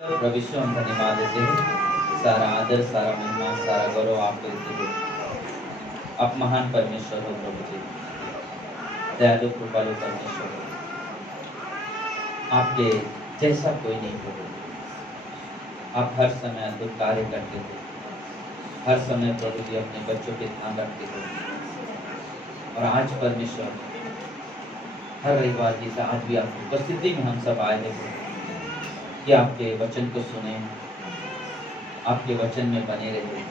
प्रभु यीशु हम धन्यवाद देते हैं। सारा आदर, सारा महिमा, सारा गौरव आपको देते हैं। आप महान परमेश्वर हो प्रभु जी, दयालु कृपालु परमेश्वर हो। आपके जैसा कोई नहीं हो। आप हर समय अद्भुत कार्य करते हो। हर समय प्रभु जी अपने बच्चों के ध्यान रखते हो। और आज परमेश्वर हर रविवार जैसा आज भी आपकी उपस्थिति में हम सब आए हैं कि आपके वचन को सुने, आपके वचन में बने रहे।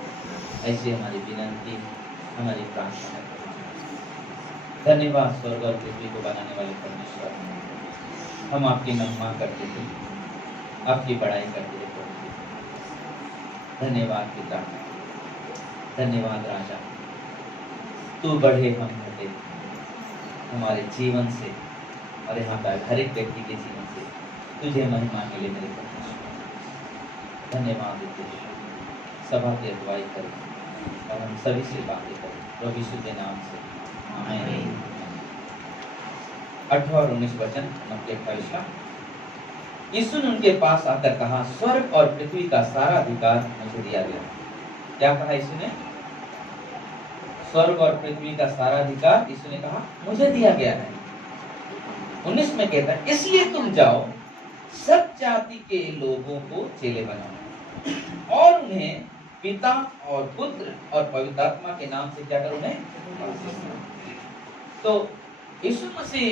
ऐसी हमारी विनंती, हमारी प्रार्थना है। धन्यवाद स्वर्ग और पृथ्वी को बनाने वाले परमेश्वर, हम आपकी महिमा करते थे, आपकी बड़ाई करते थे। धन्यवाद पिता, धन्यवाद राजा। तू बढ़े हम घटे, हमारे जीवन से और यहाँ पर हर एक व्यक्ति के जीवन से तुझे महिमा मिले मेरे परमेश्वर। धन्यवाद देते हैं। सभा की अगुवाई करें और हम सभी से बातें करें प्रभु यीशु के नाम से, आमीन। 18 और 19 वचन मत्ती 28 का। यीशु ने उनके पास आकर कहा, स्वर्ग और पृथ्वी का सारा अधिकार मुझे दिया गया। क्या कहा यीशु ने? स्वर्ग और पृथ्वी का सारा अधिकार यीशु ने कहा मुझे दिया गया है। 19 में कहता है, इसलिए तुम जाओ, सब जाति के लोगों को चेले बनाओ और उन्हें पिता और पुत्र और पवित्र आत्मा के नाम से क्या करो? उन्हें। तो यीशु मसीह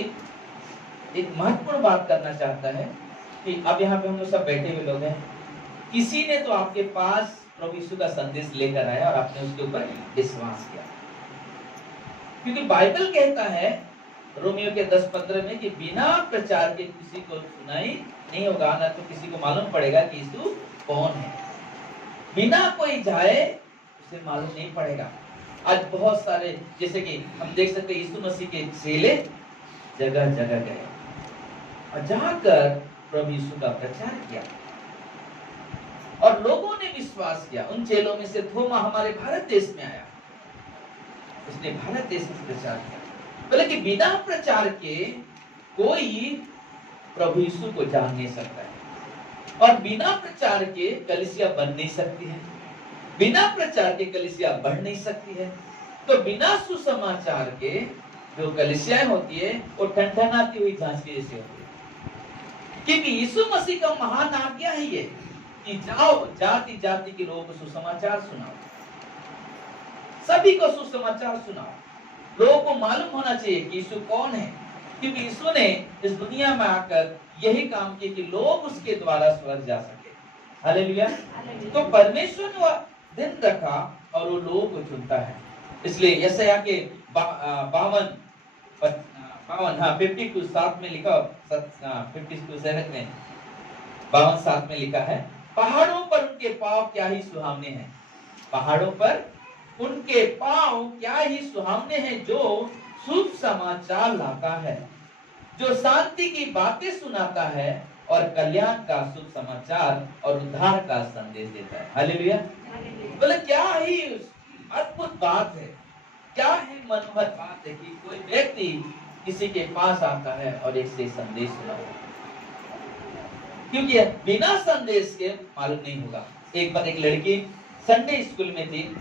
एक महत्वपूर्ण बात करना चाहता है कि अब यहाँ पे हम लोग सब बैठे हुए लोग हैं। किसी ने तो आपके पास प्रभु यीशु का संदेश लेकर आया और आपने उसके ऊपर विश्वास किया, क्योंकि बाइबल कहता है रोमियो के 10:15 में कि बिना प्रचार के किसी को सुनाई नहीं होगा, ना तो किसी को मालूम पड़ेगा कि यीशु कौन है। बिना कोई जाए उसे मालूम नहीं पड़ेगा। आज बहुत सारे, जैसे कि हम देख सकते हैं, यीशु मसीह के चेले जगह जगह गए और जाकर प्रभु यीशु का प्रचार किया और लोगों ने विश्वास किया। उन चेलों में से थोमा हमारे भारत देश में आया, उसने भारत देश में प्रचार किया। बोले कि बिना प्रचार के कोई प्रभु यीशु को जान नहीं सकता है, और बिना प्रचार के कलीसिया बन नहीं सकती है, बिना प्रचार के कलीसिया बढ़ नहीं सकती है। तो बिना सुसमाचार के जो कलीसियाएं होती है वो ठनठनाती हुई झांझ की जैसी होती है, क्योंकि यीशु मसीह का महान आज्ञा है ये कि जाओ, जाति जाति के लोगों को सुसमाचार सुनाओ, सभी को सुसमाचार सुनाओ। लोगों को मालूम होना चाहिए कि यीशु कौन है, क्योंकि यीशु ने इस दुनिया में आकर यही काम किया कि लोग उसके द्वारा स्वर्ग जा सके। हालेलुया। तो परमेश्वर ने दिन रखा और वो लोगों को चुनता है। इसलिए यशायाह के 52:7 में लिखा, 52:7 में 52:7 में लिखा है, पहाड़ों पर उनके पाँव क्या ही सुहावने हैं, पहाड़ों पर उनके पांव क्या ही सुहावने हैं, जो शुभ समाचार लाता है, जो शांति की बातें सुनाता है और कल्याण का शुभ समाचार और उद्धार का संदेश देता है। हालेलुया। बोले क्या ही अद्भुत बात है, क्या ही मनोहर बात है कि कोई व्यक्ति किसी के पास आता है और एक से संदेश सुनाता है, क्योंकि बिना संदेश के मालूम नहीं होगा। एक बार एक लड़की संडे स्कूल में थी,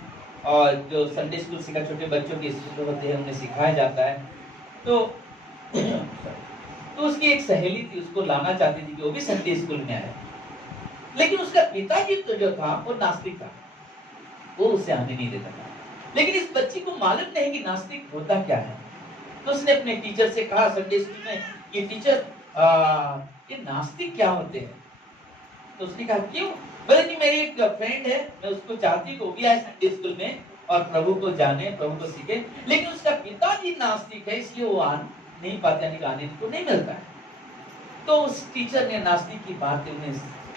और जो संडे स्कूल सिखा, छोटे बच्चों के स्कूल होते हैं, उन्हें सिखाया जाता है। तो उसकी एक सहेली थी, उसको लाना चाहती थी कि वो भी संडे स्कूल में आए, लेकिन उसका पिताजी तो जो था वो नास्तिक था, वो उसे आने नहीं देता था। लेकिन इस बच्ची को मालूम नहीं कि नास्तिक होता क्या है। तो उसने अपने टीचर से कहा संडे स्कूल में कि टीचर, ये नास्तिक क्या होते हैं? तो उसने कहा क्यों? बोले कि मेरी एक फ्रेंड है, मैं उसको चाहती हूँ कि वो भी आए संडे स्कूल में और प्रभु को जाने, प्रभु को सीखे, लेकिन उसका पिताजी नास्तिक है, इसलिए वो आ नहीं पाते, आने को नहीं मिलता है। तो उस टीचर ने नास्तिक की बातें उन्हें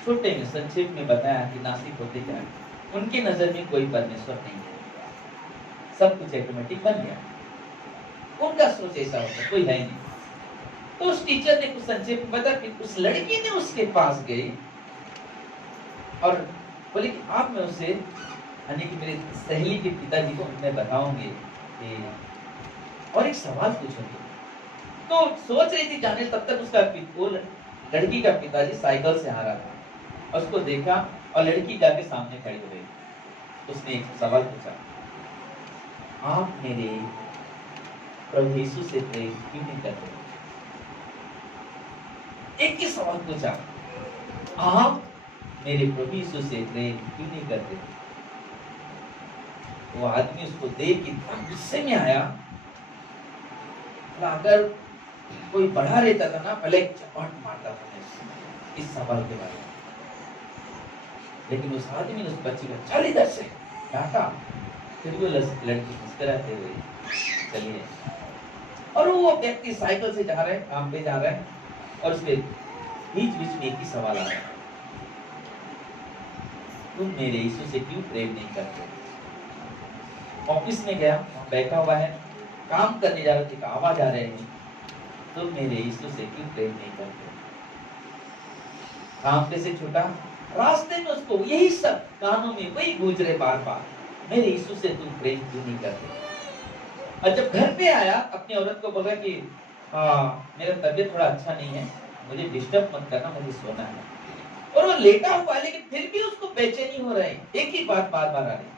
छोटे में संक्षेप में बताया कि नास्तिक होते क्या है। उनकी नजर में कोई परमेश्वर नहीं है, सब कुछ ऑटोमेटिक बन गया, उनका सोच ऐसा होता कोई है नहीं। तो उस टीचर ने कुछ संक्षेप में बताया कि उस लड़की ने उसके पास गई और बोले कि आप मैं उसे, यानी कि मेरे सहेली के पिताजी को मैं बताऊंगी कि, और एक सवाल पूछूंगी। तो सोच रही थी जाने, तब तक उसका लड़की का पिताजी साइकिल से आ रहा था और उसको देखा और लड़की जाके सामने खड़ी हो गई। उसने एक सवाल पूछा, आप मेरे प्रभु यीशु से प्रेम क्यों नहीं करते? एक ही सवाल पूछा, आप मेरे प्रभु यीशु से प्रेम क्यों नहीं करते? वो आदमी उसको देख के इतना गुस्से में आया, अगर कोई बढ़ा रहता था ना, पहले एक चपाट मारता था इस सवाल के बारे में। लेकिन उस आदमी ने उस बच्ची को चल इधर से डांटा। फिर वो लड़की मुस्कुराते हुए चली गई। और वो व्यक्ति साइकिल से जा रहा है, काम पे जा रहा है, और उसके बीच बीच में एक ही सवाल आ रहा है, तुम मेरे यीशु से क्यों प्रेम नहीं करते? ऑफिस में गया, बैठा हुआ है, काम करने जा रहे थे, आवाज आ रही है, तुम मेरे यीशु से क्यों प्रेम नहीं करते? काम पे से छूटा, रास्ते में उसको यही सब कानों में वही गूंज रहे बार बार, मेरे यीशु से तुम प्रेम क्यों नहीं करते? और जब घर पे आया, अपनी औरत को बोला कि मेरा तबीयत थोड़ा अच्छा नहीं है, मुझे डिस्टर्ब मत करना, मुझे सोना है। और वो लेटा हुआ, लेकिन फिर भी उसको बेचैनी हो रही, एक ही बात बार बार आ रही।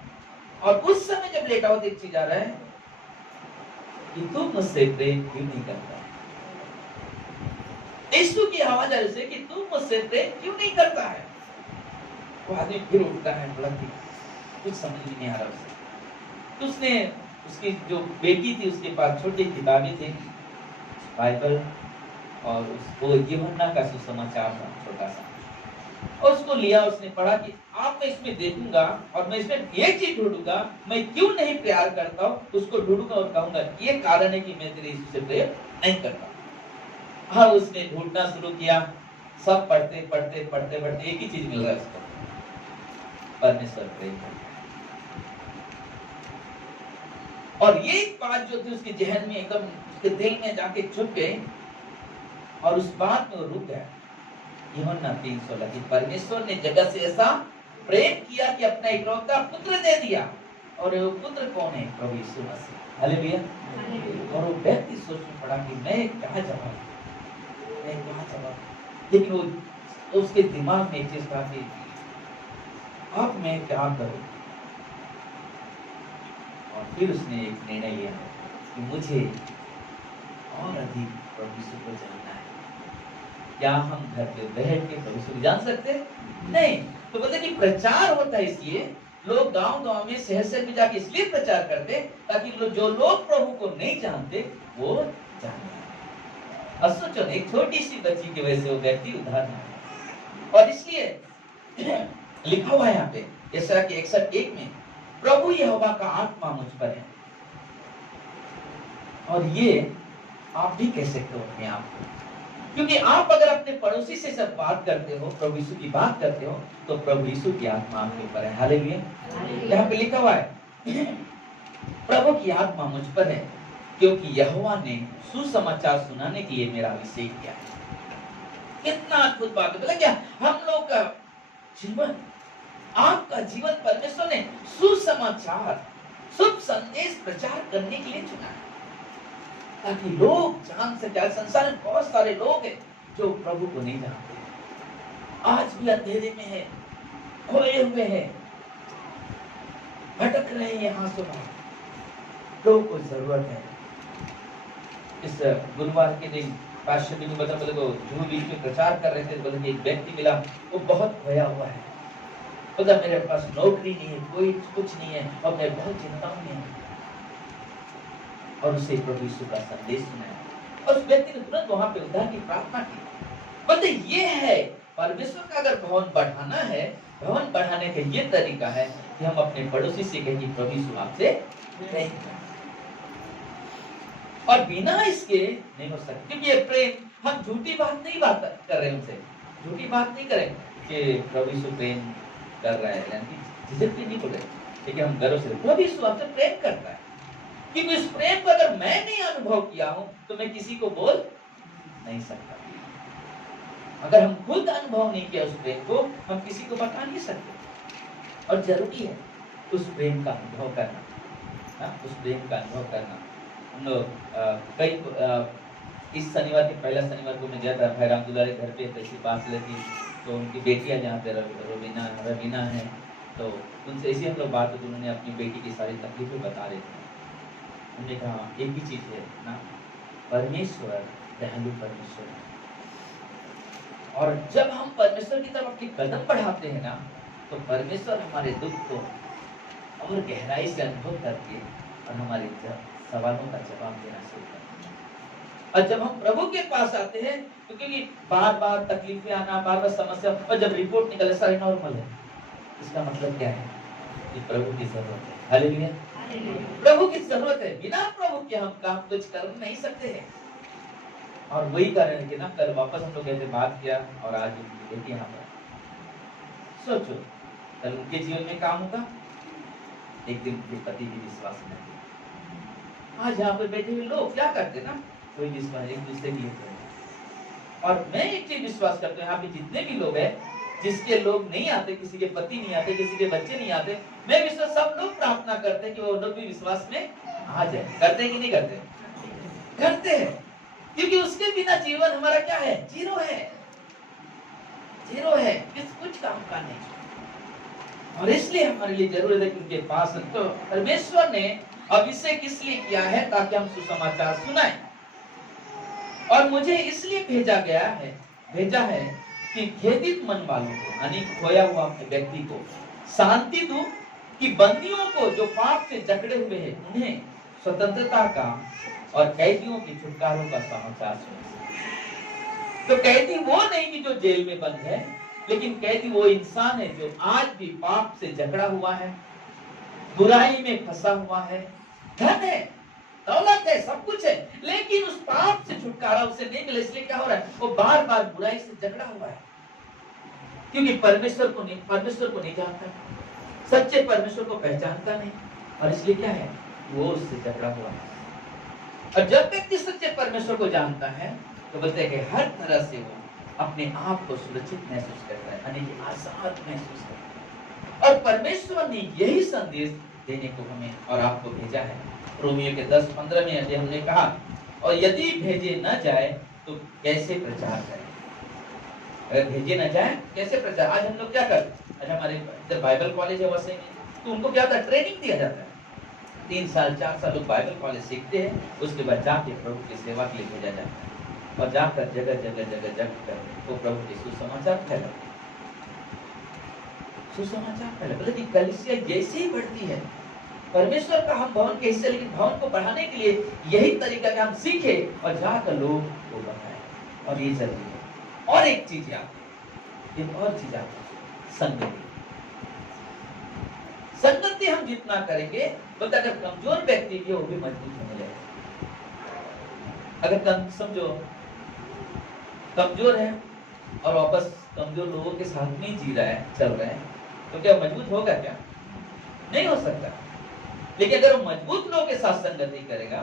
और उस समय जब लेटा हुआ एक चीज आ रहा है कि तू मुझसे प्रेम क्यों नहीं करता? यीशु की आवाज आ रही कि तू मुझसे प्रेम क्यों नहीं करता है? वो आदमी फिर उठता है, बड़ा कुछ समझ नहीं आ रहा उसे। तो उसने, उसकी जो बेटी थी उसके पास छोटी किताबें थी, बाइबल और उसको यूहन्ना का सुसमाचार था छोटा सा, और उसको लिया, उसने पढ़ा कि आप मैं इसमें देखूंगा और मैं इसमें एक चीज ढूंढूंगा, मैं क्यों नहीं प्यार करता हूँ उसको ढूंढूंगा और कहूंगा ये कारण है कि मैं तेरे यीशु से प्रेम नहीं करता। हाँ, उसने ढूंढना शुरू किया, सब पढ़ते पढ़ते पढ़ते पढ़ते एक ही चीज मिल रहा है उसको, परमेश्वर प्रेम। और ये बात जो थी उसके जहन में एकदम, उसके दिल में जाके छुप गई, और उस बात में वो रुक गया। यूहन्ना 3:16 कि परमेश्वर ने जगत से ऐसा प्रेम किया कि अपना इकलौता पुत्र दे दिया, और वो पुत्र कौन है? प्रभु यीशु मसीह। हालेलुया। और वो व्यक्ति सोच में पड़ा कि मैं क्या जवाब, लेकिन वो उसके दिमाग में एक चीज था कि अब मैं क्या करूं? और फिर उसने एक निर्णय लिया कि मुझे और अधिक प्रभु यीशु को जानना है। क्या हम घर पे बैठ के प्रभु यीशु को जान सकते हैं? नहीं। तो बोलते कि प्रचार होता है, इसलिए लोग गांव-गांव में शहर में जाके इसलिए प्रचार करते ताकि जो लोग प्रभु को नहीं जानते वो जाने। अब सोचो, एक छोटी सी बच्ची की वजह से वो व्यक्ति उद्धार हुआ। और इसलिए लिखा हुआ है यहाँ पे यशायाह के 61:1 में, प्रभु यहोवा का आत्मा मुझ पर है। और ये आप भी कह सकते हो अपने आप को, क्योंकि आप अगर अपने पड़ोसी से सब बात करते हो, प्रभु यीशु की बात करते हो, तो प्रभु यीशु की आत्मा आपके ऊपर है। हालेलुया। यहाँ पे लिखा हुआ है प्रभु की आत्मा मुझ पर है, क्योंकि यहोवा ने सुसमाचार सुनाने के लिए मेरा अभिषेक किया। कितना अद्भुत बात है। बोला क्या हम लोग का जीवन, आपका जीवन परमेश्वर ने सुसमाचार, शुभ संदेश प्रचार करने के लिए चुना है, ताकि लोग जान सके। संसार में बहुत सारे लोग हैं जो प्रभु को नहीं जानते, आज भी अंधेरे में है, खोए हुए हैं, भटक रहे हैं यहाँ से वहाँ। लोगों को जरूरत है। इस गुरुवार के दिन पास्टर जी ने बताया, बोले को जो बीच में प्रचार कर रहे थे, बोले कि एक व्यक्ति मिला, वो बहुत खोया हुआ है, बोला मेरे पास नौकरी नहीं है, कोई कुछ नहीं है, और मैं बहुत चिंता में हूँ। और उसे प्रभु यीशु का संदेश सुनाया, और उस व्यक्ति ने तुरंत वहां पे उद्धार की प्रार्थना की। बोलते ये है परमेश्वर का अगर भवन बढ़ाना है, भवन बढ़ाने का ये तरीका है कि हम अपने पड़ोसी से कहें कि प्रभु यीशु आपसे प्रेम करते, और बिना इसके नहीं हो सकता। क्योंकि ये प्रेम, हम झूठी बात नहीं बात कर रहे, उनसे झूठी बात नहीं करें कि प्रभु यीशु प्रेम कर रहा है, यानी झिझक भी नहीं बोले, लेकिन हम गर्व से प्रभु यीशु आपसे प्रेम करता है। क्योंकि इस प्रेम को अगर मैं नहीं अनुभव किया हूं तो मैं किसी को बोल नहीं सकता। अगर हम खुद अनुभव नहीं किया उस प्रेम को, हम किसी को बता नहीं सकते। और जरूरी है उस प्रेम का अनुभव करना, उस प्रेम का अनुभव करना। हम लोग इस शनिवार के पहला शनिवार को मैं गया था भाई राम दुलारे घर पे, तैसी बात लगी, तो उनकी बेटियां जहाँ पे रवीना है, तो उनसे इसी हम लोग बात होती, उन्होंने अपनी बेटी की सारी तकलीफें बता रहे थे। उन्होंने कहा एक ही चीज़ है ना, परमेश्वर दयालु परमेश्वर है, और जब हम परमेश्वर की तरफ अपनी कदम बढ़ाते हैं ना, तो परमेश्वर हमारे दुख को और गहराई से अनुभव करके और हमारे सवालों का जवाब देना शुरू करते हैं। और जब हम प्रभु के पास आते हैं, तो क्योंकि बार बार तकलीफें आना, बार बार समस्या, और जब रिपोर्ट निकले सारे नॉर्मल है, इसका मतलब क्या है कि प्रभु की जरूरत है। हालेलुया, प्रभु की जरूरत है, बिना प्रभु के हम काम कुछ कर नहीं सकते हैं। और वही कारण है कि ना, कल वापस हम लोग ऐसे बात किया और आज देखिए यहाँ पर सोचो, कल उनके जीवन में काम होगा, एक दिन उनके पति भी विश्वास में थे। आज यहाँ पर बैठे हुए लोग क्या करते ना, कोई विश्वास एक दूसरे के लिए करते। और मैं एक चीज विश्वास करता हूँ, यहाँ पे जितने भी लोग हैं, जिसके लोग नहीं आते, किसी के पति नहीं आते, किसी के बच्चे नहीं आते, मैं विश्वास सब लोग प्रार्थना करते हैं कि वो लोग भी विश्वास में आ जाए। करते हैं कि नहीं करते? करते हैं, क्योंकि उसके बिना जीवन हमारा क्या है? जीरो है, जीरो है, कुछ काम का नहीं। और इसलिए हमारे लिए जरूरत है कि उनके पास, तो परमेश्वर ने अभिषेक इसलिए किया है ताकि हम सुसमाचार सुनाएं, और मुझे इसलिए भेजा है कि खेदित मन वालों को, यानी खोया हुआ व्यक्ति को शांति दूं, कि बंदियों को जो पाप से जकड़े हुए हैं उन्हें स्वतंत्रता का, और कैदियों की छुटकारों का समाचार सुनाएं। तो कैदी वो नहीं कि जो जेल में बंद है, लेकिन कैदी वो इंसान है जो आज भी पाप से जकड़ा हुआ है, बुराई में फंसा हुआ है, धन है, दौलत है, सब कुछ है, लेकिन उस पाप से छुटकारा उसे नहीं मिला। इसलिए क्या हो रहा है? वो बार बार बुराई से जकड़ा हुआ है, क्योंकि परमेश्वर को नहीं जानता, सच्चे परमेश्वर को पहचानता नहीं, और इसलिए क्या है? वो उससे जकड़ा हुआ है। और जब व्यक्ति सच्चे परमेश्वर को जानता है, तो बोलते हैं कि हर तरह से वो अपने आप को सुरक्षित महसूस करता है, यानी कि आजाद महसूस करता है। और परमेश्वर ने यही संदेश देने को हमें और आपको भेजा है। रोमियो के 10-15 में हमने कहा, और यदि भेजे न जाए तो कैसे प्रचार करें? अगर भेजे न जाए कैसे प्रचार? आज हम लोग क्या करते हैं? आज हमारे इधर बाइबल कॉलेज है वैसे में, तो उनको क्या होता है? ट्रेनिंग दिया जाता है। 3 साल 4 साल लोग बाइबल कॉलेज सीखते हैं, उसके बाद जाके प्रभु की सेवा के लिए भेजा जाता है, और जाकर जगह जगह वो प्रभु के सुसमाचार फैलाते। सुसमाचार फैलाते, लेकिन कलीसिया जैसे ही बढ़ती है, परमेश्वर का हम भवन के हिस्से, लेकिन भवन को बढ़ाने के लिए यही तरीका कि हम सीखे और जाकर लोग को बताएं, और ये जरूरी है। और एक चीज आती है, संगति। संगति हम जितना करेंगे, बोलते अगर कमजोर व्यक्ति भी वो भी मजबूत होने लगेगा। अगर समझो कमजोर है और वापस कमजोर लोगों के साथ में जी रहा है, चल रहा है, तो क्या मजबूत होगा? क्या नहीं हो सकता। लेकिन अगर वो मजबूत लोगों के साथ संगति करेगा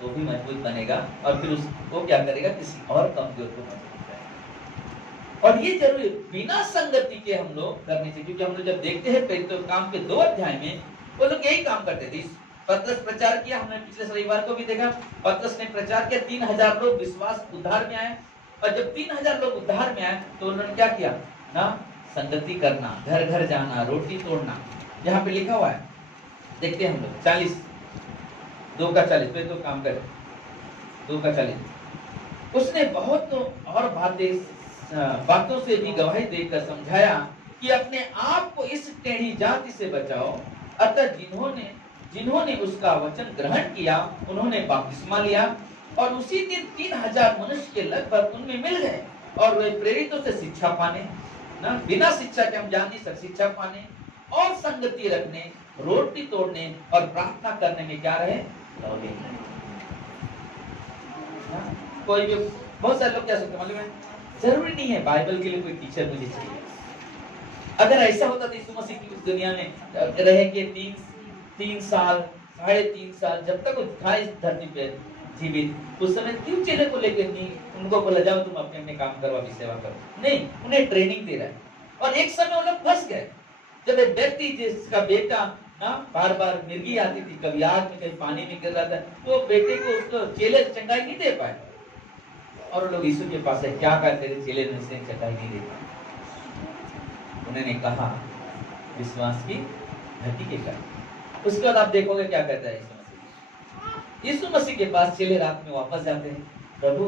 तो भी मजबूत बनेगा, और फिर उसको क्या करेगा? किसी और कमजोर को मजबूत करेगा। और ये जरूरी, बिना संगति के हम लोग करने चाहिए, क्योंकि हम लोग जब देखते हैं प्रेरितों के काम के 2 अध्याय में, वो लोग यही काम करते थे। पतरस प्रचार किया, हमने पिछले रविवार को भी देखा, पतरस ने प्रचार किया, 3000 लोग विश्वास उद्धार में आए। और जब 3000 लोग उद्धार में आए, तो उन्होंने क्या किया ना? संगति करना, घर घर जाना, रोटी तोड़ना। यहाँ पे लिखा हुआ है, देखते हैं हम लोग 40, 2 का 40 पे तो काम करे, 2 का 40। उसने बहुत तो और बातों से भी गवाही देकर समझाया कि अपने आप को इस टेढ़ी जाति से बचाओ। अतः जिन्होंने उसका वचन ग्रहण किया, उन्होंने बपतिस्मा लिया, और उसी दिन 3000 मनुष्य के लगभग उनमें मिल गए, और वे प्रेरितों से शिक्षा पाने ना, बिना शिक्षा के हम जान नहीं सकते, शिक्षा पाने और संगति रखने, रोटी तोड़ने और प्रार्थना करने में क्या रहे? लगे। कोई भी, बहुत सारे लोग क्या सोचते मालूम है? जरूरी नहीं है बाइबल के लिए कोई टीचर मुझे चाहिए। अगर ऐसा होता तो यीशु मसीह की उस दुनिया में रहे के 3 साल 3.5 साल, जब तक वो था इस धरती पे जीवित, उस समय क्यों चेले को लेकर नहीं उनको बोला जाओ तुम अपने अपने काम करो, अभी सेवा करो? नहीं, उन्हें ट्रेनिंग दे रहा है। और एक समय वो लोग फंस गए, जब एक व्यक्ति जिसका बेटा ना बार बार मिर्गी आती थी, कभी आग में कहीं पानी में गिर रहा था, तो बेटे को उसको चेले चंगाई नहीं दे पाए, और लोग यीशु के पास है, क्या करते थे? चेले ने उसे चंगाई नहीं दे पाए। उन्होंने कहा विश्वास की घटी के कर। उसके बाद आप देखोगे क्या कहता है यीशु मसीह के पास चेले रात में वापस जाते हैं, प्रभु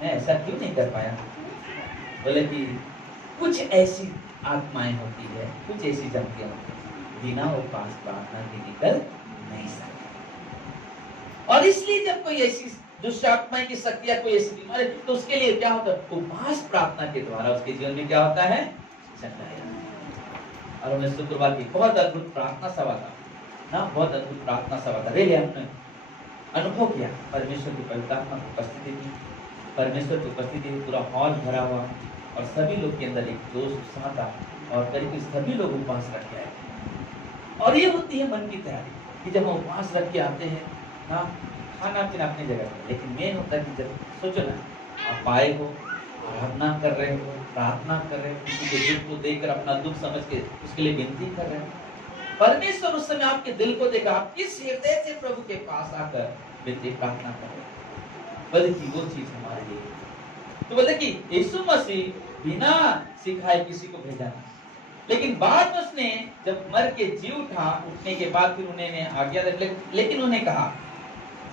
मैं ऐसा क्यों नहीं कर पाया? बोले कि कुछ ऐसी आत्माएं होती है, कुछ ऐसी जमतियां होती है, बिना उपवास प्रार्थना के निकल नहीं सकती। और इसलिए जब कोई ऐसी दुष्ट आत्माएं की शक्ति या कोई ऐसी बीमारी, तो उसके लिए क्या होता है? उपवास प्रार्थना के द्वारा उसके जीवन में क्या होता है? और हमने शुक्रवार की बहुत अद्भुत प्रार्थना सभा था ना, बहुत अद्भुत प्रार्थना सभा था। रेले हमने अनुभव किया परमेश्वर की पवित्र आत्मा की उपस्थिति थी, परमेश्वर की उपस्थिति थी, पूरा हॉल भरा हुआ और सभी लोग के अंदर एक जोश उत्साह था और करीब सभी लोग उपवास रख के आए थे। और ये होती है मन की तैयारी कि जब हम उपवास रख के आते हैं ना, खाना पीना अपनी जगह पर, लेकिन मेन होता है कि जब सोचो ना आप आए हो, आराधना कर रहे हो, प्रार्थना कर रहे हो, किसी के दुख को देखकर अपना दुख समझ के उसके लिए विनती कर रहे हो, परमेश्वर उस समय आपके दिल को देखा, आप किस हृदय से प्रभु के पास आकर विनती प्रार्थना कर रहे हो, बोले कि वो चीज हमारे लिए। तो बोले कि यीशु मसीह बिना सिखाए किसी को भेजा नहीं, लेकिन बाद में उसने जब मर के जी उठा, उठने के बाद फिर उन्होंने आज्ञा दी, लेकिन उन्हें कहा,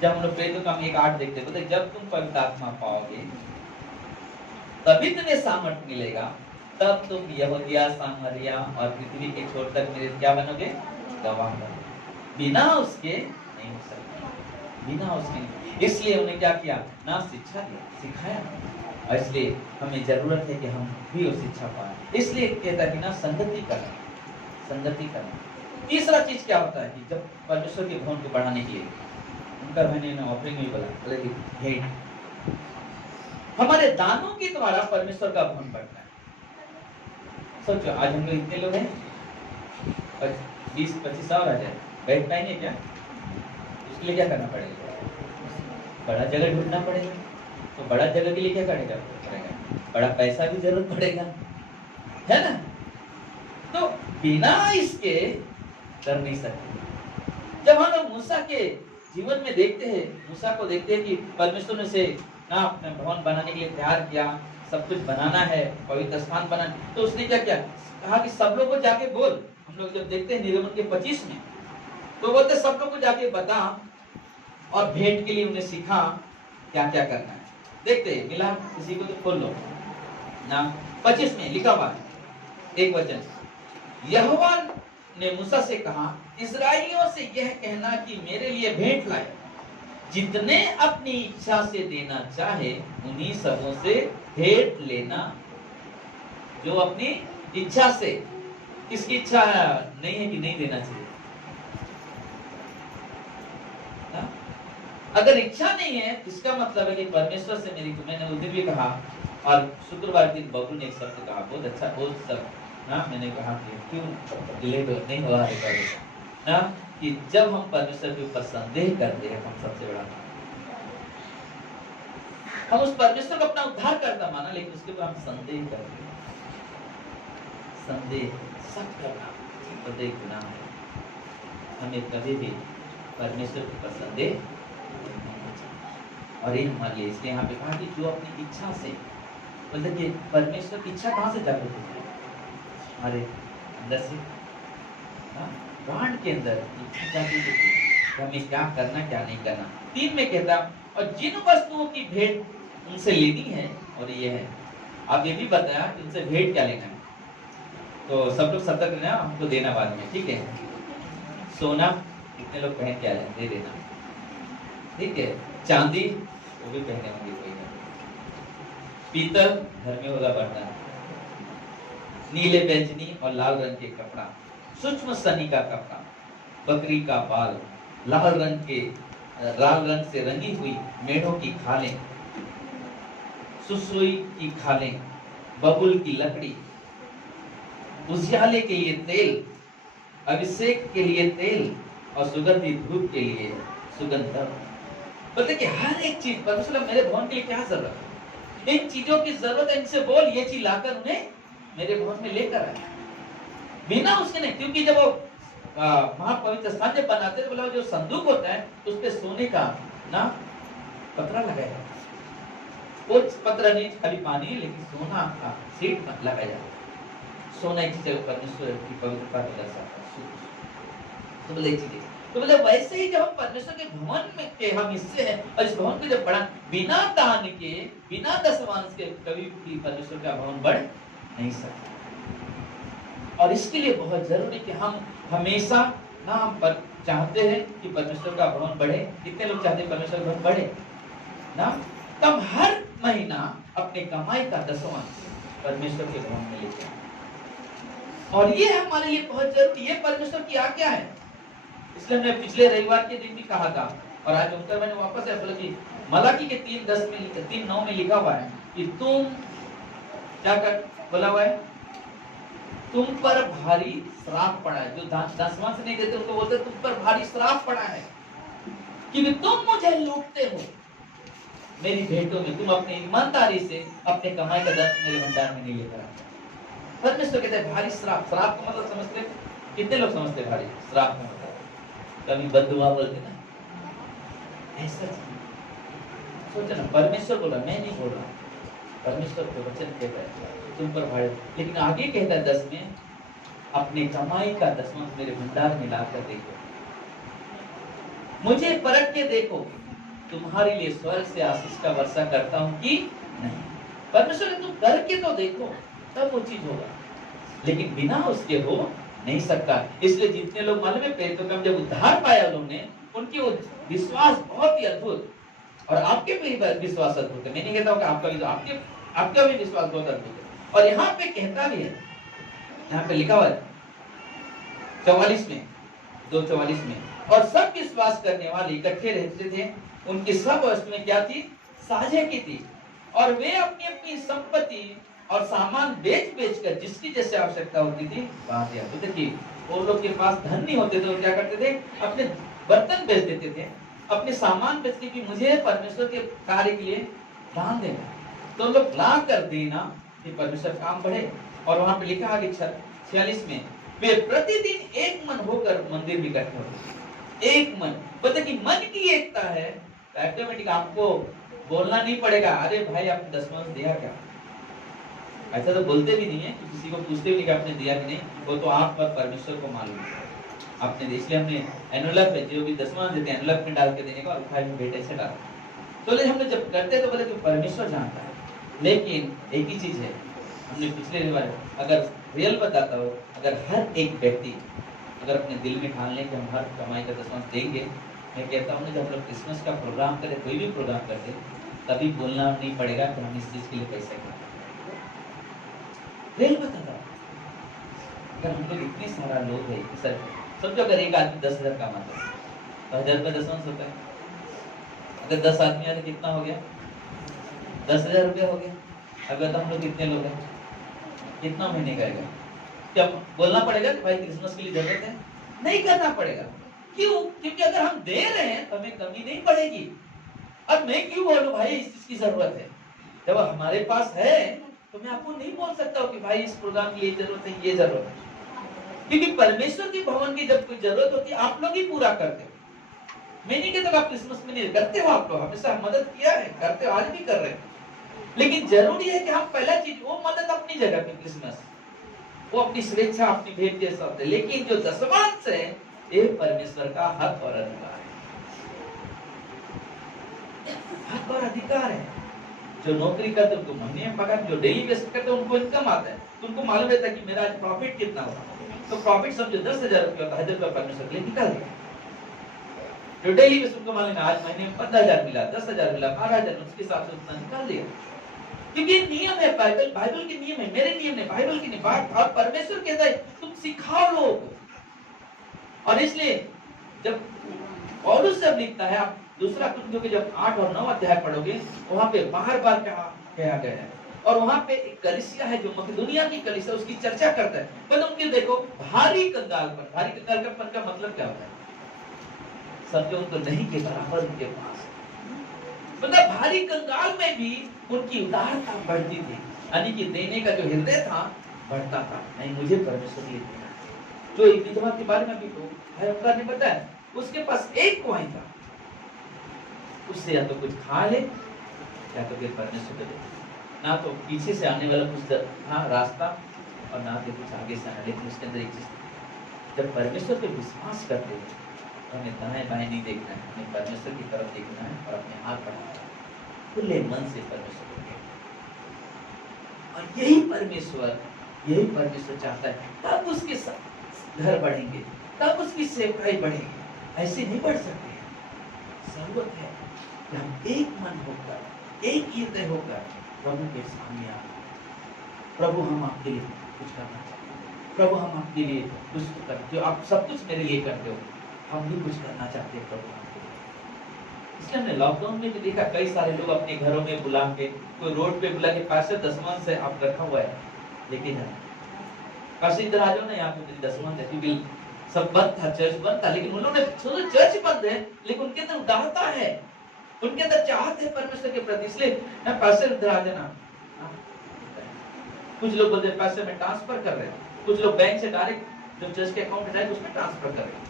जब हम लोग प्रेरितों का 1:8 देखते हैं, बोले जब तुम पवित्र आत्मा पाओगे तभी तुम्हें सामर्थ मिलेगा, तब तुम यहूदिया, सामरिया और पृथ्वी के छोर तक मेरे क्या बनोगे? गवाह बनोगे। बिना उसके नहीं हो सकते, बिना उसके नहीं। इसलिए उन्हें क्या किया? ना शिक्षा दिया, सिखाया, और इसलिए हमें जरूरत है कि हम भी वो शिक्षा पाएं। इसलिए कहता है कि ना संगति करना, संगति करना। तीसरा चीज क्या होता है कि जब परमेश्वर के भवन को बढ़ाने के लिए उनका मैंने ऑफरिंग में बोला कि भेंट, हमारे दानों के द्वारा परमेश्वर का भवन बढ़ता है। सोचो आज हम लोग इतने लोग हैं, 20-25 और आ जाए, बैठ पाएंगे क्या? उसके लिए क्या करना पड़ेगा? बड़ा जगह ढूंढना पड़ेगा। तो बड़ा जगह के लिए क्या करेगा? बड़ा पैसा भी जरूरत पड़ेगा, है ना? तो बिना इसके कर नहीं सकते। जब हम लोग मूसा के जीवन में देखते हैं, मूसा को देखते हैं कि परमेश्वर ने से ना अपने भवन बनाने के लिए तैयार किया, सब कुछ बनाना है, पवित्र स्थान बनाना, तो उसने क्या किया? कहा कि सब लोग को जाके बोल। हम लोग जब देखते हैं निर्गमन के 25 में, तो बोलते सब लोग को जाके बता, और भेंट के लिए उन्हें सिखा क्या क्या करना है। देखते हैं, मिला किसी को तो खोल लो ना, 25 में लिखा हुआ है एक वचन, यहोवा ने मूसा से कहा, इस्राएलियों से यह कहना कि मेरे लिए भेंट लाए, जितने अपनी इच्छा से देना चाहे उन्हीं सबों से भेंट लेना। जो अपनी इच्छा से, किसकी इच्छा नहीं है कि नहीं देना चाहिए? ना? अगर इच्छा नहीं है, इसका मतलब है कि परमेश्वर से मेरी, मैंने उस दिन भी कहा, और शुक्रवार दिन बबलू ने एक शब्द कहा, बहुत अच्छा, बहुत सब ना, मैंने कहा कि क्यों डिले नहीं हुआ है ना, कि जब हम परमेश्वर के ऊपर संदेह करते हैं, हम सबसे बड़ा, हम उस परमेश्वर को अपना उद्धार करता माना, लेकिन उसके ऊपर हम संदेह करते हैं। संदेह, शक करना संदेह गुनाह है। हमें कभी भी परमेश्वर के ऊपर संदेह नहीं करना चाहिए। और ये हमारे लिए, इसलिए यहाँ पे कहा कि जो अपनी इच्छा से, मतलब कि परमेश्वर की इच्छा कहाँ से जागृत होती है? हमारे अंदर से, प्राण के अंदर इच्छा जागृत होती है, हमें क्या करना क्या नहीं करना। 3 में कहता, और जिन वस्तुओं की भेंट उनसे लेनी है, और ये है, आप ये भी बताया कि उनसे भेंट क्या लेना है, तो सब लोग सतर्क रहना, हमको देना बाद में, ठीक है? सोना कितने लोग पहन के आ जाए, दे देना, ठीक है? चांदी वो भी पहने होंगे कोई ना, पीतल घर में होगा बर्तन, नीले बैंगनी और लाल रंग के कपड़ा, सूक्ष्म सनी का कपड़ा, बकरी का बाल, लाल रंग से रंगी हुई मेढ़ों की खालें, सुसुई की खालें, बबुल की लकड़ी, उजियाले के लिए तेल, अभिषेक के लिए तेल, और सुगंधित धूप के लिए सुगंध। बोलते कि हर एक चीज परमेश्वर, मेरे भवन के लिए क्या जरूरत है, इन चीजों की जरूरत है, इनसे बोल, ये चीज लाकर उन्हें मेरे भवन में लेकर आए। बिना उसके नहीं, क्योंकि जब वो महापवित्र स्थान जब बनाते हैं, बोला जो संदूक होता है उस पे सोने का ना पत्रा लगाया, वो पत्रा नहीं खाली पानी, लेकिन सोना का सीट लगाया जाता है। सोना एक चीज परमेश्वर की पवित्रता को दर्शाता है। तो बोले एक चीज, तो बोले वैसे ही जब हम परमेश्वर के भवन में के हम हिस्से हैं और इस भवन को जब बढ़ा बिना दान के, बिना दशमांश के कभी भी परमेश्वर का भवन बढ़ नहीं सकता। और इसके लिए बहुत जरूरी कि हम हमेशा ना हम पर चाहते हैं कि परमेश्वर का भवन बढ़े। कितने लोग चाहते हैं परमेश्वर का भवन बढ़े ना? तब हर महीना अपने कमाई का दशमांश परमेश्वर के भवन में लेके आए। और ये हमारे लिए बहुत जरूरी, ये परमेश्वर की आज्ञा है। इसलिए हमने पिछले रविवार के दिन भी कहा था और आज उत्तर मैंने वापस है कि मलाकी के 3:10 में 3:9 में लिखा हुआ है कि तुम क्या कर बोला हुआ है, तुम पर भारी श्राप पड़ा है। जो दशमांश नहीं देते उनको बोलते तुम पर भारी श्राप पड़ा है कि तुम मुझे लूटते हो मेरी भेंटों में, तुम अपनी ईमानदारी से अपने कमाई का दर्द मेरे भंडार में नहीं लेकर आते। परमेश्वर कहते हैं भारी श्राप। श्राप का मतलब समझते, कितने लोग समझते भारी श्राप का मतलब? कभी बद्दुआ बोलते ना, ऐसा सोचो ना। परमेश्वर बोला, मैं नहीं बोल रहा, परमेश्वर को वचन कहता है तुम पर भारी। लेकिन आगे कहता है 10 में, अपने कमाई का दशमांश मेरे भंडार में लाकर देखो, मुझे परख के देखो, तुम्हारे लिए स्वर्ग से आशीष का वर्षा करता हूं कि नहीं। परमेश्वर तुम करके तो देखो, तब वो चीज होगा, लेकिन बिना उसके हो नहीं सकता। इसलिए जितने लोग मालूम है प्रेरितों का जब उद्धार पाया उन्होंने, उनकी वो विश्वास बहुत ही अद्भुत, और आपके भी विश्वास अद्भुत है। मैं नहीं कहता हूं कि आपका भी, आपका भी विश्वास बहुत अद्भुत है। और यहाँ पे कहता भी है, यहाँ पे लिखा हुआ है 44 में 2:44 में, और सब विश्वास करने वाले इकट्ठे रहते थे, उनकी सब वस्तुएं क्या थी? साझे की थी, और वे अपनी अपनी संपत्ति और सामान बेच बेच कर जिसकी जैसे आवश्यकता होती थी बांट तो देखिए, वो लोग के पास धन नहीं होते थे, वो क्या करते थे? अपने बर्तन बेच देते थे, अपने सामान बेचते कि मुझे परमेश्वर के कार्य के लिए दान देना। तो लोग ला कर देना कि परमेश्वर काम बढ़े। और वहां पे लिखा आगे 46 में, वे प्रतिदिन एक मन होकर मंदिर में इकट्ठे होते। एक मन, पता कि मन की एकता है तो ऑटोमेटिक आपको बोलना नहीं पड़ेगा, अरे भाई आपने दशमांश दिया क्या? ऐसा तो बोलते भी नहीं है, किसी को पूछते भी नहीं कि आपने दिया कि नहीं, वो तो आप पर परमेश्वर को मालूम है आपने। इसलिए हमने एनवलप में जो भी दशमांश देते हैं एनवलप में डाल के देने का, और उठाए में बेटे से डाल। तो हमने जब करते तो बोले कि परमेश्वर जानता है। लेकिन एक ही चीज है, हमने पिछले बार अगर रियल बताता हो, अगर हर एक व्यक्ति अगर अपने दिल में ठान ले कि हम हर कमाई का दशमांश देंगे, मैं कहता हूँ जब हम लोग क्रिसमस का प्रोग्राम करें, कोई भी प्रोग्राम करते, तभी बोलना नहीं पड़ेगा कि हम इस चीज के लिए पैसे कमाएं। रियल बताता हूँ, अगर हम लोग इतने सारा लोग है सर, समझो अगर एक आदमी 10,000 कमाता है तो 1000 रुपये दशमांश होता है। अगर 10 आदमी है तो कितना हो गया? 10,000 रुपये हो गया। अगर तो हम लोग कितने लोग हैं, कितना महीने का आएगा? क्या बोलना पड़ेगा कि भाई क्रिसमस के लिए जरूरत है? नहीं करना पड़ेगा। क्यों? क्योंकि अगर हम दे रहे हैं तो हमें कमी नहीं पड़ेगी। अब मैं क्यों बोलूं भाई इस चीज की जरूरत है, जब हमारे पास है तो मैं आपको नहीं बोल सकता हूँ कि भाई इस प्रोग्राम की ये जरूरत है, ये जरूरत है। क्योंकि परमेश्वर की भवन की जब कोई जरूरत होती है आप लोग ही पूरा करते हो। मैं नहीं कहता आप क्रिसमस में नहीं करते हो, आप लोग हमेशा मदद किया है, करते हो, आज भी कर रहे हैं। लेकिन जरूरी है कि हम पहला चीज, वो मदद अपनी जगह पे, क्रिसमस वो अपनी स्वेच्छा अपनी भेंट जैसा होता है, लेकिन जो दशमांश है ये परमेश्वर का हक और अधिकार है। हक और अधिकार है। जो नौकरी करते उनको महीने में पगार, जो डेली बेसिस करते उनको इनकम आता है। तुमको मालूम रहता है कि मेरा आज प्रॉफिट कितना हुआ, तो प्रॉफिट समझो 10,000 रुपया, 1,000 रुपया परमेश्वर के लिए निकाल दिया। जो डेली बेसिस तुमको मालूम है आज महीने में 15,000 मिला, 10,000 मिला, 12,000, उसके हिसाब से उतना निकाल दिया। क्योंकि नियम है, बाइबल के नियम है, मेरे नियम नहीं, बाइबल की नहीं बात। और परमेश्वर कहता है तुम सिखाओ लोगों को। और इसलिए जब पौलुस जब लिखता है, आप दूसरा कुरिन्थियों के जब 8 और 9 अध्याय पढ़ोगे, वहां पे बार-बार कहा गया है। और वहां पे एक कलीसिया है जो मकेदोनिया की कलीसिया, उसकी चर्चा करता है। पर उनके देखो भारी कंगालपन, भारी कंगालपन का मतलब क्या होता है? समझो उनको नहीं के बराबर उनके पास, मतलब भारी कंगाल में भी उनकी उदारता बढ़ती थी, यानी कि देने का जो हृदय था बढ़ता था। नहीं मुझे परमेश्वर ने दिया। जो एक विधवा के बारे में भी तो भाई ने बताया, उसके पास एक कॉइन था, उससे या तो कुछ खा ले या तो फिर परमेश्वर को दे, ना तो पीछे से आने वाला कुछ हाँ रास्ता और ना कि कुछ आगे से आना। लेकिन उसके अंदर एक चीज, जब परमेश्वर पे विश्वास करते हैं तो हमें दाएं बाएं नहीं देखना है, हमें परमेश्वर की तरफ देखना है और अपने हाथ बढ़ाना है, खुले मन से परमेश्वर को देखना है। और यही परमेश्वर चाहता है, तब उसके साथ घर बढ़ेंगे, तब उसकी सेवकाई बढ़ेगी। ऐसे नहीं बढ़ सकते। जरूरत है कि हम एक मन होकर, एक हृदय होकर प्रभु के सामने आए। प्रभु हम आपके लिए कुछ करना चाहते हैं, प्रभु हम आपके लिए कुछ करते, जो आप सब कुछ मेरे लिए करते हो, हम भी कुछ करना चाहते हैं प्रभु आपके लिए। इसलिए हमने लॉकडाउन में भी देखा, कई सारे लोग अपने घरों में बुला के, कोई रोड पे बुला के, पास्टर दसवां से आप रखा हुआ है, लेकिन पास्टर इधर आ जाओ ना, यहाँ पे मेरी दसवां है, क्योंकि सब बंद था, चर्च बंद था। लेकिन उन्होंने सोचा चर्च बंद है, लेकिन उनके अंदर उदारता है, उनके अंदर चाहत है परमेश्वर के प्रति। इसलिए पास्टर इधर आ जाना। कुछ लोग बोलते हैं पास्टर में ट्रांसफर कर रहे हैं, कुछ लोग बैंक से डायरेक्ट जो चर्च के अकाउंट है उसमें ट्रांसफर कर रहे हैं।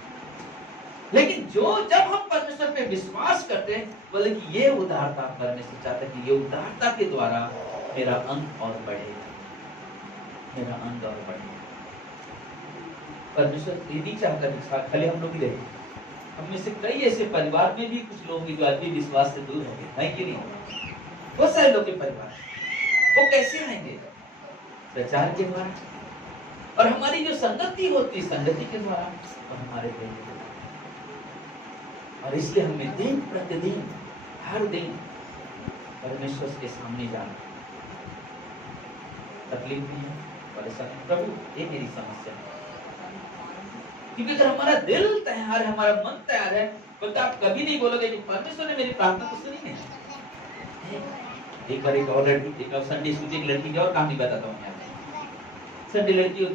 लेकिन जब हम परमेश्वर पे विश्वास करते हैं, बोले कि ये उदारता परमेश्वर चाहता है कि ये उदारता के द्वारा मेरा अंग और बढ़ेगा, मेरा अंग और बढ़ेगा। परमेश्वर ये नहीं चाहता खाली हम लोग ही रहे। हम में से कई ऐसे परिवार में भी कुछ लोग जो आज भी विश्वास से दूर हो गए हैं कि नहीं। बहुत सारे लोग के परिवार वो कैसे आएंगे? प्रचार के द्वारा, और हमारी जो संगति होती है संगति के द्वारा, और हमारे प्रेम के द्वारा। और इसलिए हमें दिन प्रतिदिन हर दिन परमेश्वर के सामने जाना। तकलीफ भी है, परेशानी, प्रभु ये मेरी समस्या है। क्योंकि अगर हमारा दिल तैयार है, हमारा मन तैयार है, तो आप कभी नहीं बोलोगे कि परमेश्वर ने मेरी प्रार्थना तो सुनी नहीं। एक बार एक और लड़की, एक संडे स्कूल की एक लड़की की और कहानी बताता हूँ। संडे लड़की,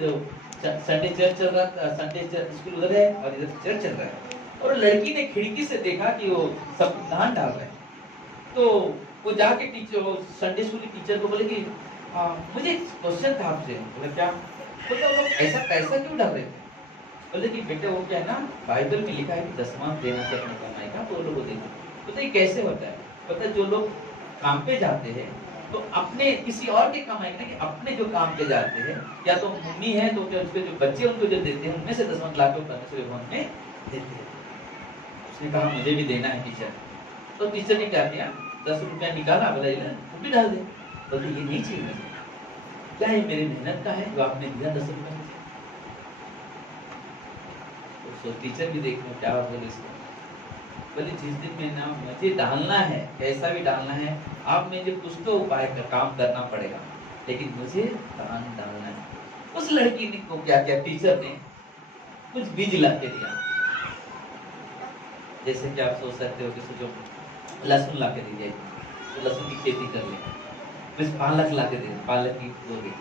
संडे चर्च चल रहा था, संडे स्कूल उधर है और इधर चर्च चल रहा है, और लड़की ने खिड़की से देखा कि वो सब धान डाल रहे हैं। तो वो जाके टीचर, संडे स्कूल की टीचर को बोले कि मुझे क्वेश्चन था आपसे। बोले क्या? बोले वो लोग ऐसा पैसा क्यों डाल रहे थे? बोले कि बेटे वो क्या है ना, बाइबल में लिखा है कि दसवां देना चाहिए अपने कमाई का, तो वो लोग देना। तो ये कैसे होता है? पता है, जो लोग काम पे जाते हैं तो अपने किसी और के कमाई नहीं, कि अपने जो काम पे जाते हैं, या तो मम्मी है तो उसके जो बच्चे उनको जो देते हैं उनमें से 10 लाख रुपए परमेश्वर भवन में देते हैं। उसने कहा मुझे भी देना है टीचर। तो टीचर ने क्या किया, 10 रुपया निकाला, बोला वो भी डाल दे। बोले ये नहीं चाहिए मुझे, क्या है मेरी मेहनत का है जो आपने दिया 10 रुपया। तो टीचर भी देखो क्या बोले इसको, बोले जिस दिन में ना मुझे डालना है, कैसा भी डालना है, आप मुझे कुछ तो उपाय का काम करना पड़ेगा, लेकिन मुझे दान डालना है। उस लड़की ने को क्या किया, टीचर ने कुछ बीज ला के दिया। जैसे कि आप सोच सकते हो कि सोचो लहसुन ला के दीजिए, तो लहसुन की खेती कर ले, कुछ पालक ला के दे, पालक की बोली।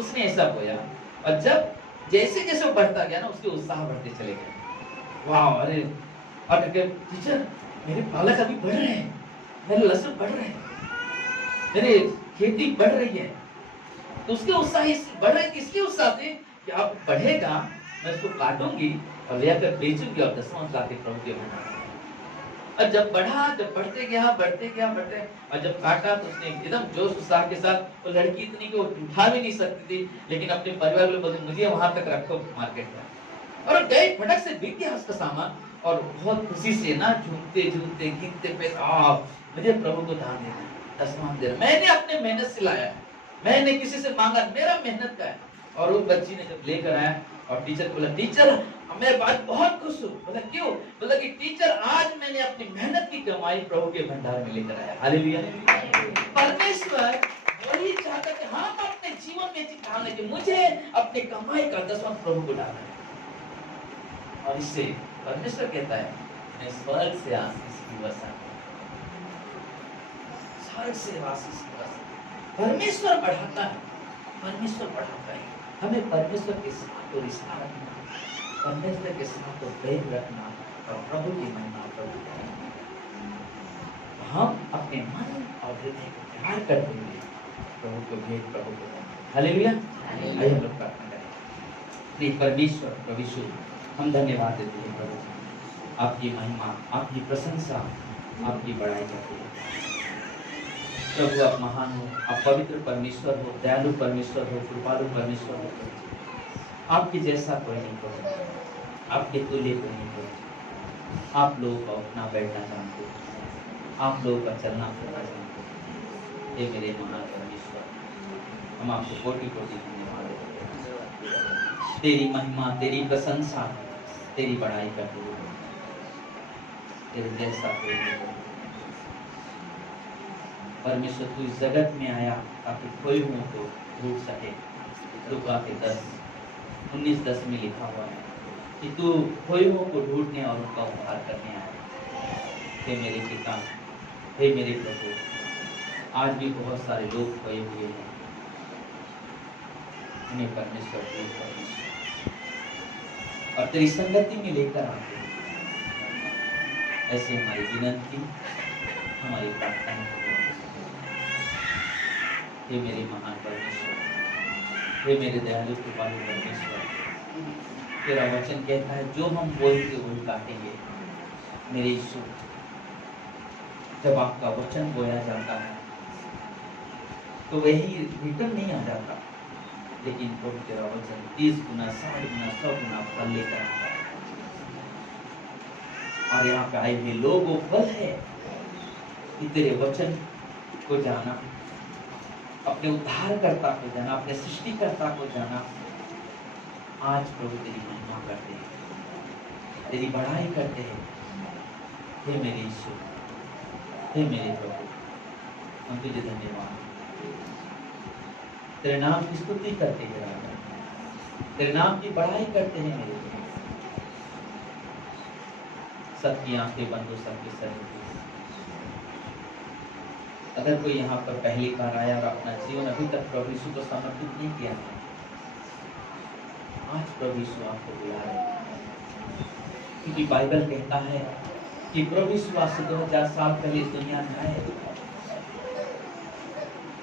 उसने ऐसा बोया, और जब जैसे जैसे वो बढ़ता गया ना, उसके उत्साह बढ़ते चले गए। वाह, अरे और टीचर मेरे पालक अभी बढ़ रहे हैं, मेरे लहसुन बढ़ रहे हैं, मेरे खेती बढ़ रही है। तो उसके उत्साह बढ़ रहे, किसके उत्साह से कि अब बढ़ेगा, मैं उसको काटूंगी और ले आकर बेचूंगी और 10वां लाके प्रभु के भंडार। और जब बढ़ा, जब बढ़ते गया, और जब काटा तो उसने एकदम जोश उत्साह के साथ, वो लड़की इतनी को उठा भी नहीं सकती थी, लेकिन अपने परिवार वाले बोलते मुझे वहां तक रखो मार्केट में, और गए, फटक से बिक गया उसका सामान, और बहुत खुशी से ना झूमते झूमते गिनते पैसा, मुझे प्रभु को दान देना, 10वां देना, मैंने अपने मेहनत से लाया, मैंने किसी से मांगा, मेरा मेहनत का है। और वो बच्ची ने जब लेकर आया और टीचर को बोला, टीचर मैं बात बहुत खुश हूँ। बोला क्यों? बोला कि टीचर आज मैंने अपनी मेहनत की कमाई प्रभु के भंडार में लेकर आया। हालेलुया। परमेश्वर वही चाहता कि हम अपने जीवन में डालने के, मुझे अपने कमाई का 10वां प्रभु को डालना है। और इससे परमेश्वर कहता है मैं स्वर्ग से आशीष की वर्षा, स्वर्ग से आशीष की वर्षा। परमेश्वर बढ़ाता है, परमेश्वर बढ़ाता है। हमें परमेश्वर के साथ तो रिश्ता रखना, परमेश्वर के साथ तो प्रेम रखना, और प्रभु की महिमा प्रभु करना। हम अपने मन और हृदय को प्यार करते हुए प्रभु को भेंट, प्रभु को देना। हालेलुया। आइए हम लोग प्रार्थना करें। परमेश्वर प्रभु यीशु, हम धन्यवाद देते हैं प्रभु, आपकी महिमा, आपकी प्रशंसा, आपकी बड़ाई करते हैं। प्रभु आप महान हो, आप पवित्र परमेश्वर हो, दयालु परमेश्वर हो, कृपालु परमेश्वर हो। आपके जैसा कोई नहीं हो, आपके तुल्य कोई नहीं हो। आप लोगों का उठना बैठना जानते हो, आप लोगों का चलना फिरना जानते हो। हे मेरे महान परमेश्वर, हम आपको कोटि कोटि धन्यवाद देते हैं। तेरी महिमा, तेरी प्रशंसा, तेरी बड़ाई करते हुए तेरे जैसा कोई नहीं हो। परमेश्वर तू इस जगत में आया ताकि खोए हुओं को ढूंढ सके। लूका के 19:10 में लिखा हुआ है कि तू खोए हुओं को ढूंढने और उनका उद्धार करने आया। हे मेरे पिता, हे मेरे प्रभु, आज भी बहुत सारे लोग खोए हुए हैं, उन्हें परमेश्वर और तेरी संगति में लेकर आते हैं। ऐसे हमारी विनती, हमारी प्रार्थना है। हे मेरे महान परमेश्वर, हे मेरे दयालु कृपालु परमेश्वर, तेरा वचन कहता है जो हम बोलते वही काटेंगे। मेरे यीशु, जब आपका वचन बोया जाता है तो वही रिटर्न नहीं आ जाता, लेकिन प्रभु तेरा वचन 30 गुना 60 गुना 100 गुना फल लेकर आता है। और यहाँ पे आए हुए लोगों फल है कि तेरे वचन को जाना, अपने उद्धारकर्ता को जाना, अपने सृष्टिकर्ता को जाना। आज प्रभु तेरी महिमा करते हैं, तेरी बड़ाई करते हैं। हे मेरे यीशु, हे मेरे प्रभु, हम तुझे धन्यवाद, तेरे नाम की स्तुति करते हैं राजा, तेरे नाम की बड़ाई करते हैं मेरे प्रभु। सबकी आंखें बंद हो, सबके सर झुके। अगर कोई यहाँ पर पहली बार आया और अपना जीवन अभी तक प्रभु यीशु को समर्पित नहीं किया है, आज प्रभु यीशु आपको बुला रहे हैं, क्योंकि बाइबल कहता है कि प्रभु यीशु आज से 2000 साल पहले इस दुनिया में आए।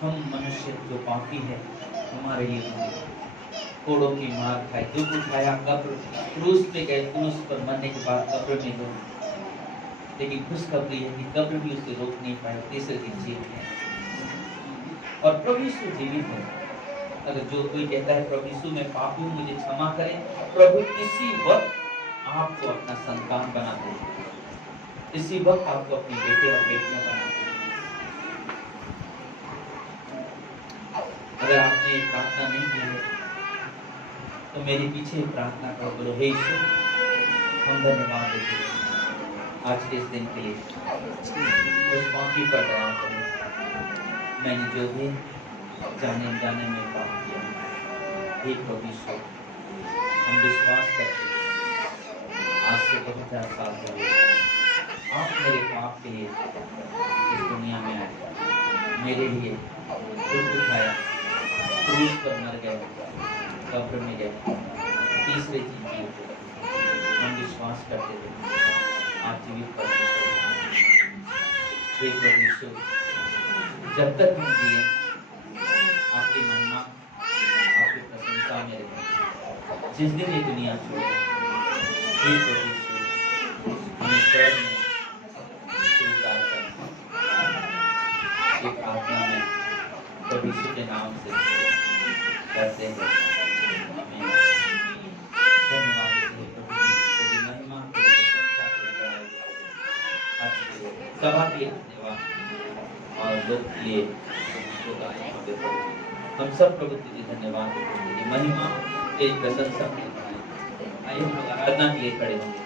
हम मनुष्य जो पापी है, हमारे लिए कोड़ों की मार खाए, दुख उठाया, कब्र क्रूस पे गए, क्रूस पर मरने के बाद कब्र में गए, लेकिन खुशखबरी है कि कब्र भी उसे रोक नहीं पाए, तीसरे दिन जी है। और प्रभु यीशु जीवित है। अगर जो कोई कहता है प्रभु यीशु मैं पापी हूँ, मुझे क्षमा करें, प्रभु इसी वक्त आपको अपना संतान बना दे, इसी वक्त आपको अपने बेटे और बेटियां बना दे। अगर आपने प्रार्थना नहीं की है तो मेरे पीछे प्रार्थना करो, बोलो हे यीशु हम धन्यवाद देते हैं आज के इस दिन के लिए। उस पापी पर दया करो, मैंने जो भी जाने जाने में पाप किया, हे प्रभु यीशु हम विश्वास करते हैं आज से 2000 साल पहले आप मेरे पाप के लिए इस दुनिया में आए, मेरे लिए दुख उठाया, क्रूस पर मर गए, कब्र में गए, तीसरे दिन जी उठे। हम विश्वास करते थे आप जीवित परमेश्वर। हे प्रभु यीशु, जब तक हम जिए आपकी महिमा, आपकी प्रशंसा में रहे। जिस दिन ये दुनिया छोड़े, हे प्रभु यीशु हमें स्वर्ग में स्वीकार करना। ये प्रार्थना में प्रभु यीशु के नाम से करते हैं। आमीन। धन्यवाद प्रभु, तेरी महिमा, तेरी प्रशंसा, तेरी बड़ाई। सभा के लिए धन्यवाद और लोग के लिए हम सब प्रभु तुझे धन्यवाद देते हैं। तेरी महिमा, तेरी प्रशंसा, तेरी बड़ाई। आइए हम लोग आराधना के लिए खड़े होंगे।